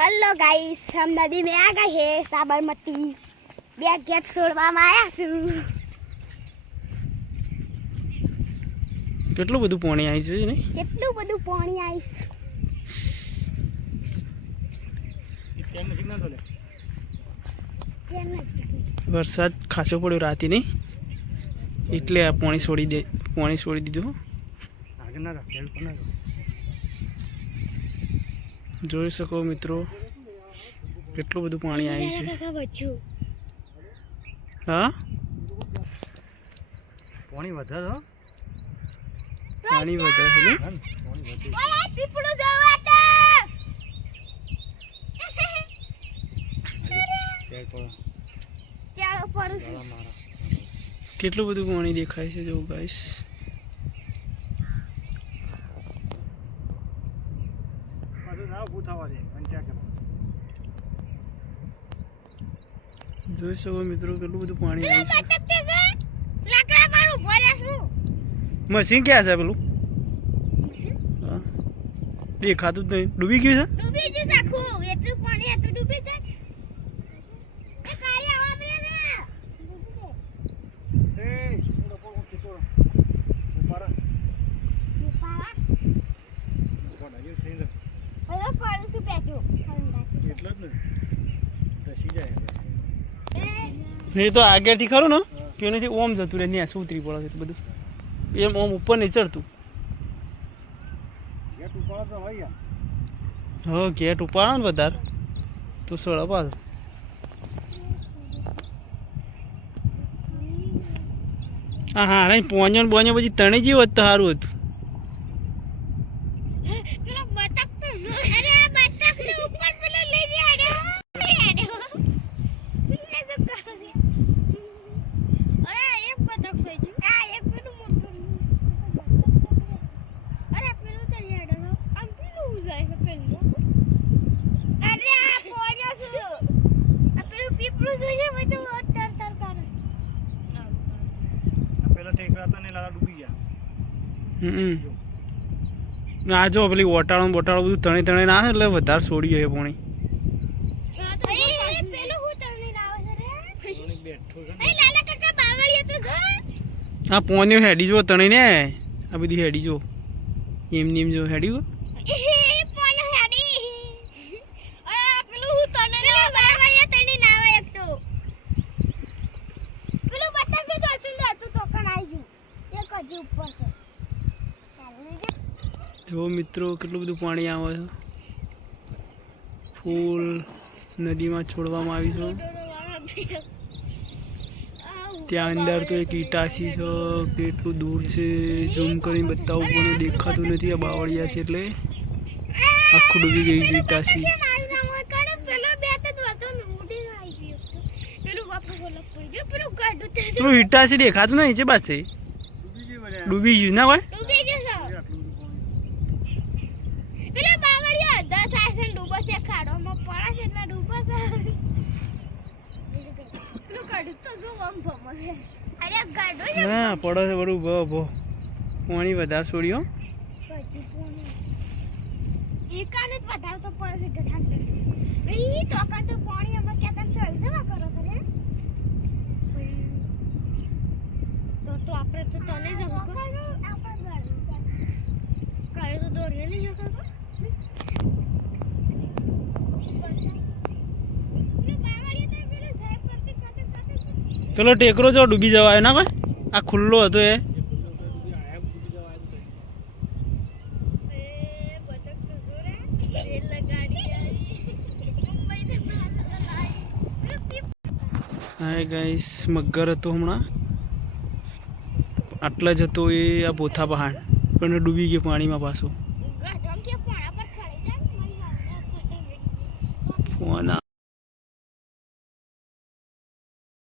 Hello guys, हम नदी में आ गए हैं। साबरमती બે ગેટ છોડવામાં આવ્યા છું। કેટલું બધું પાણી આવી છે ને? કેટલું બધું પાણી આવી છે। વરસાદ ખાસો પડ્યો રાતે નહીં, એટલે આ પાણી છોડી દીધું। જોઈ શકો મિત્રો, કેટલું બધું પાણી આવી છે। હા, પાણી વધારે પાણી વધારે છે ને? કેટલું બધું પાણી દેખાય છે જો ગાઈસ। જોઈ શકો મિત્રો, કેટલું બધું પાણી આવે છે। મશીન ક્યાં છે પેલું? હા, દેખાતું જ નહીં। ડૂબી ગયું છે? ડૂબી ગયું આખું, એટલું પાણી હતું, ડૂબી જાય। એ કાળી આવા આપણે ને એ તો આગળથી ખરું ને કે એનાથી ઓમ જતું રહે, ત્યાં ઉતરી પડે છે બધું, એમ ઓમ ઉપર નહીં ચડતું। હા, ગેટ ઉપાડો ને વધારે તો સળા પાછો। હા હા, નહીં પોંજો ને બોંજો પછી તણી જેવું હોત તો સારું હતું। આ જો પેલી ઓટાળો બોટાળો બધું તણે તણે ના આવે એટલે વધારે છોડી જાય પાણી। હા, પોન્યો હેડી જો તણે ને, આ બધી હેડી જો એમ નેમ જો હેડી ગયો। જો મિત્રો, કેટલું બધું પાણી આવે છે। ફૂલ નદીમાં છોડવામાં આવી છે। ત્યાં અંદર તો એક ઈટાસી છે, કેટલું દૂર છે ઝૂમ કરીને બતાવવું પણ દેખાતું નથી। આ બાવળિયા છે એટલે આખું ડૂબી ગયું છે ઈટાસી। પેલું ઈટાસી દેખાતું નહીં છે, બાદ છે ડૂબી ગયું ના ભાઈ। હા, પડે છે બરું ભો પાણી વધારે છોડ્યો। આપણે તો તને જ કાલે તો દોરીએ નહીં જતો। પેલો ટેકરો જો ડૂબી જવાય ના કોઈ, આ ખુલ્લો હતો એ। હા ગાઈસ, મગર હતો હમણાં, આટલા જ હતો એ। આ ભોથા પહાડ પણ ડૂબી ગયો પાણીમાં પાછો।